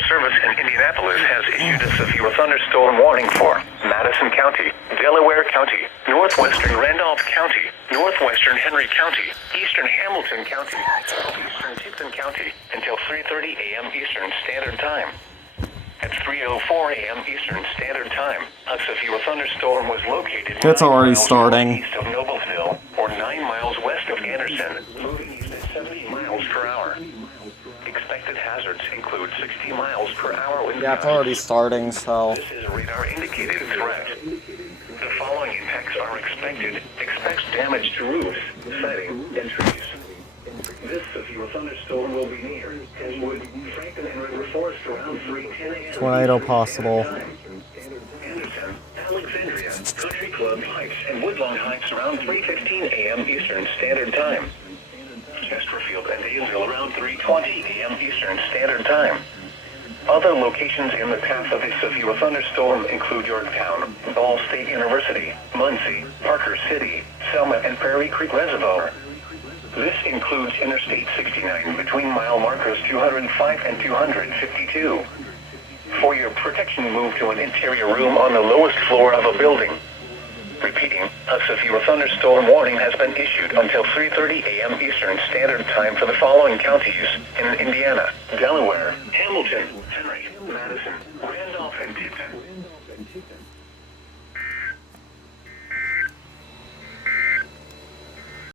Weather Service in Indianapolis has issued a severe thunderstorm warning for Madison County, Delaware County, northwestern Randolph County, northwestern Henry County, eastern Hamilton County, southeastern Tipton County until 3:30 a.m. Eastern Standard Time. At 3:04 a.m. Eastern Standard Time, a severe thunderstorm was located It's already starting. east of Noblesville, or 9 miles west of Anderson, moving east at 70 miles per hour. Expected hazards include 60 miles per hour wind Yeah, it's already starting, so... This is a radar-indicated threat. The following impacts are expected. Expect damage to roofs, siding, and trees. This severe thunderstorm will be near Kenwood, Franklin, and River Forest around 3:10 a.m. Tornado possible. Anderson, Alexandria, Country Club Heights, and Woodlawn Heights around 3:15 a.m. Eastern Standard Time. Chesterfield and Daleville around 3:20 a.m. Eastern Standard Time. Other locations in the path of a severe thunderstorm include Yorktown, Ball State University, Muncie, Parker City, Selma, and Prairie Creek Reservoir. This includes Interstate 69 between mile markers 205 and 252. For your protection, move to an interior room on the lowest floor of a building. Repeating, a severe thunderstorm warning has been issued until 3:30 a.m. Eastern Standard Time for the following counties in Indiana: Delaware, Hamilton, Henry, Madison, Randolph, and Tipton.